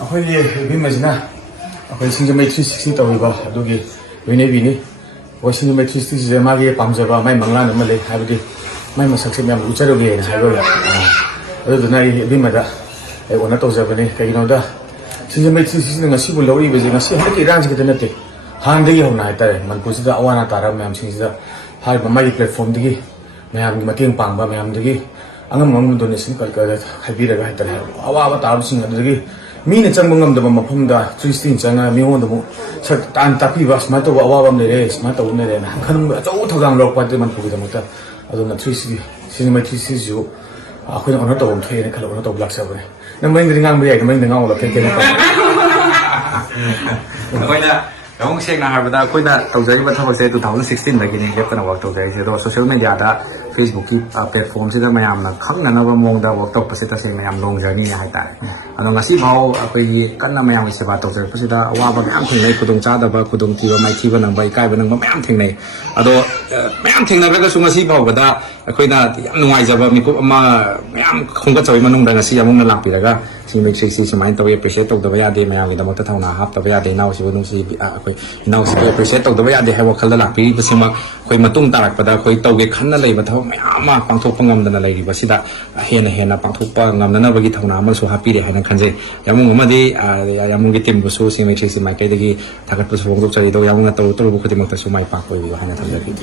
ꯑꯩꯈꯣꯏꯒꯤ ꯏꯕꯦꯝꯃꯁꯤꯅ ꯑꯩꯈꯣꯏ ꯁꯤꯡꯖꯃꯩ 360 ꯇꯧꯔꯤꯕ ꯑꯗꯨꯒꯤ ꯂꯣꯏꯅꯕꯤꯅꯤ ꯑꯩꯈꯣꯏ ꯁꯤꯡꯖꯃꯩ 360ꯁꯤꯗ ꯃꯥꯒꯤ ꯄꯥꯝꯖꯕ ꯃꯥꯏ ꯃꯪꯂꯥꯟ ꯑꯃ ꯂꯩ ꯍꯥꯏꯕꯗꯤ ꯃꯥꯏ ꯃꯁꯛꯁꯦ ꯃꯌꯥꯝ ꯎꯠꯆꯔꯨꯒꯦꯅ ꯍꯥꯏꯕ ꯑꯗꯨꯗꯨꯅ ꯑꯩ ꯏꯕꯦꯝꯃꯗ ꯑꯩ ꯑꯣꯅꯔ ꯇꯧꯖꯕꯅꯤ ꯀꯩꯒꯤꯅꯣꯗ ꯁꯤꯡꯖꯃꯩ 360ꯅ ꯉꯁꯤꯕꯨ ꯂꯧꯔꯤꯕꯁꯦ ꯉꯁꯤ ꯍꯟꯗꯛꯀꯤ ꯏꯔꯥꯡꯁꯤ ꯈꯛꯇ ꯅꯠꯇꯦ ꯍꯥꯟꯅꯗꯒꯤ ꯍꯧꯅ ꯍꯥꯏꯇꯥꯔꯦ ꯃꯅꯤꯄꯨꯔꯁꯤꯗ ꯑꯋꯥ ꯑꯅꯥ ꯇꯥꯔꯕ ꯃꯌꯥꯝꯁꯤꯡꯁꯤꯗ ꯍꯥꯏꯔꯤꯕ ꯃꯥꯒꯤ ꯄ꯭ꯂꯦꯠꯐꯣꯝꯗꯒꯤ ꯃꯌꯥꯝꯒꯤ ꯃꯇꯦꯡ ꯄꯥꯡꯕ ꯃꯌꯥꯝꯗꯒꯤ ꯑꯉꯝ ꯑꯉꯝꯕ ꯗꯣꯅꯦꯁꯟ ꯀꯔ ꯍꯥꯏꯕꯤꯔꯒ ꯍꯥꯏꯇꯥꯔꯦ ꯑꯋꯥꯕ ꯇꯥꯔꯕꯁꯤꯡ ꯑꯗꯨꯗꯒꯤ ꯃꯤꯅ ꯆꯪꯕ ꯉꯝꯗꯕ ꯃꯐꯝꯗ 360 ꯆꯪꯉꯒ ꯃꯤꯉꯣꯟꯗ ꯑꯃꯨꯛ ꯇꯥꯛꯄꯤꯕ ꯁꯨꯃꯥꯏꯅ ꯇꯧꯕ ꯑꯋꯥꯕ ꯑꯃ ꯂꯩꯔꯦ ꯁꯨꯃꯥꯏꯅ ꯇꯧꯕ ꯑꯃ ꯂꯩꯔꯦꯅ ꯈꯟꯕ ꯑꯆꯧꯕ ꯊꯧꯗꯥꯡ ꯂꯧꯔꯛꯄ ꯍꯥꯏꯇꯥꯔꯦ ꯃꯅꯤꯄꯨꯔꯒꯤꯗꯃꯛꯇ ꯑꯗꯨꯅ 360 ꯁꯤꯡꯖꯃꯩ 360ꯁꯤꯁꯨ ꯑꯩꯈꯣꯏꯅ ꯑꯣꯅꯔ ꯇꯧꯕ ꯑꯃ ꯊꯣꯛꯑꯦꯅ ꯈꯜꯂ ꯑꯣꯅꯔ ꯇꯧꯕ ꯂꯥꯛꯆꯕꯅꯦ ꯅꯪ ꯃꯅꯤꯡꯗꯗꯤ ꯉꯥꯡꯕ ꯌꯥꯏ ꯃꯅꯤꯡꯗ ꯉꯥꯡꯕ ꯀꯩ ꯀꯩꯅꯣ ꯑꯩꯈꯣꯏꯅ ꯌꯥꯝ ꯁꯦꯡꯅ ꯍꯥꯏꯔꯕꯗ ꯑꯩꯈꯣꯏꯅ ꯇꯧꯖꯔꯤꯕ ꯊꯕꯛꯁꯦ 2016ꯗꯒꯤꯅꯤ ꯂꯦꯞꯇꯅ ꯋꯥꯔꯛ ꯇꯧꯖꯔꯤꯁꯦ ꯑꯗꯣ ꯁꯣꯁꯤꯌꯦꯜ ꯃꯦꯗꯤꯌꯥꯗ ꯐꯦꯁꯕꯨꯛꯀꯤ ꯄ꯭ꯂꯦꯠꯐꯣꯝꯁꯤꯗ ꯃꯌꯥꯝꯅ ꯈꯪꯅꯅꯕ ꯃꯑꯣꯡꯗ ꯋꯥꯔꯛ ꯇꯧꯔꯛꯄꯁꯦ ꯇꯁꯦꯡꯅ ꯌꯥꯝ ꯂꯣꯡ ꯖꯔꯅꯤꯅꯤ ꯍꯥꯏꯇꯥꯔꯦ ꯑꯗꯣ ꯉꯁꯤꯐꯥꯎ ꯑꯩꯈꯣꯏꯒꯤ ꯀꯟꯅ ꯃꯌꯥꯝꯒꯤ ꯁꯦꯕꯥ ꯇꯧꯖꯔꯛꯄꯁꯤꯗ ꯑꯋꯥꯕ ꯃꯌꯥꯝ ꯊꯦꯡꯅꯩ ꯈꯨꯗꯣꯡꯆꯥꯗꯕ ꯈꯨꯗꯣꯡꯊꯤꯕ ꯃꯥꯏꯊꯤꯕ ꯅꯪꯕ ꯏꯀꯥꯏꯕ ꯅꯪꯕ ꯃꯌꯥꯝ ꯊꯦꯡꯅꯩ ꯑꯗꯣ ꯃꯌꯥꯝ ꯊꯦꯡꯅꯔꯒꯁꯨ ꯉꯁꯤ ꯐꯥꯎꯕꯗ ꯑꯩꯈꯣꯏꯅ ꯌꯥꯝ ꯅꯨꯡꯉꯥꯏꯖꯕ ꯃꯤꯀꯨꯞ ꯑꯃ ꯃꯌꯥꯝ ꯈꯣꯝꯒꯠꯆꯕꯒꯤ ꯃꯅꯨꯡꯗ ꯉꯁꯤ ꯑꯃꯨꯛꯅ ꯂꯥꯛꯄꯤꯔꯒ ꯁꯤꯡꯖꯃꯩ 360 ꯁꯨꯃꯥꯏꯅ ꯇꯧꯋꯤ ꯑꯦꯄ꯭ꯔꯤꯁꯤꯌꯦꯠ ꯇꯧꯗꯕ ꯌꯥꯗꯦ ꯃꯌꯥꯝꯒꯤꯗꯃꯛꯇ ꯊꯧꯅꯥ ꯍꯥꯞꯇꯕ ꯌꯥꯗꯦ ꯏꯅꯥꯎꯁꯤꯕꯨ ꯅꯨꯡꯁꯤ ꯑꯩꯈꯣꯏ ꯏꯅꯥꯎꯁꯤꯕꯨ ꯑꯦꯄ꯭ꯔꯤꯁꯤꯌꯦꯠ ꯇꯧꯗꯕ ꯌꯥꯗꯦ ꯍꯥꯏꯕ ꯋꯥꯈꯜꯗ ꯂꯥꯛꯄꯤꯔꯤꯕꯁꯤꯃꯛ ꯑꯩꯈꯣꯏ ꯃꯇꯨꯡ ꯇꯥꯔꯛꯄꯗ ꯑꯩꯈꯣꯏ ꯇꯧꯒꯦ ꯈꯟꯅ ꯂꯩꯕ ꯊꯕꯛ ꯃꯌꯥꯝ ꯑꯃ ꯄꯥꯡꯊꯣꯛꯄ ꯉꯝꯗꯅ ꯂꯩꯔꯤꯕꯁꯤꯗ ꯍꯦꯟꯅ ꯄꯥꯡꯊꯣꯛꯄ ꯉꯝꯅꯅꯕꯒꯤ ꯊꯧꯅꯥ ꯑꯃꯁꯨ ꯍꯥꯞꯄꯤꯔꯦ ꯍꯥꯏꯅ ꯈꯟꯖꯩ ꯌꯥꯃꯨꯡ ꯑꯃꯗꯤ ꯌꯥꯃꯨꯡꯒꯤ ꯇꯤꯝꯕꯨꯁꯨ ꯁꯤꯡꯖꯃꯩ 360 ꯃꯥꯏꯀꯩꯗꯒꯤ ꯊꯥꯒꯠꯄꯁꯨ ꯐꯣꯡꯗꯣꯛꯆꯔꯤ ꯑꯗꯨꯒ ꯌꯥꯃꯨꯡꯅ ꯇꯧꯔꯨꯕ ꯈꯨꯗꯤꯡꯃꯛꯇꯁꯨ ꯃꯥꯏ ꯄꯥꯛꯄ ꯑꯣꯏꯕꯤꯌꯨ ꯍꯥꯏꯅ ꯊꯝꯖꯒꯦ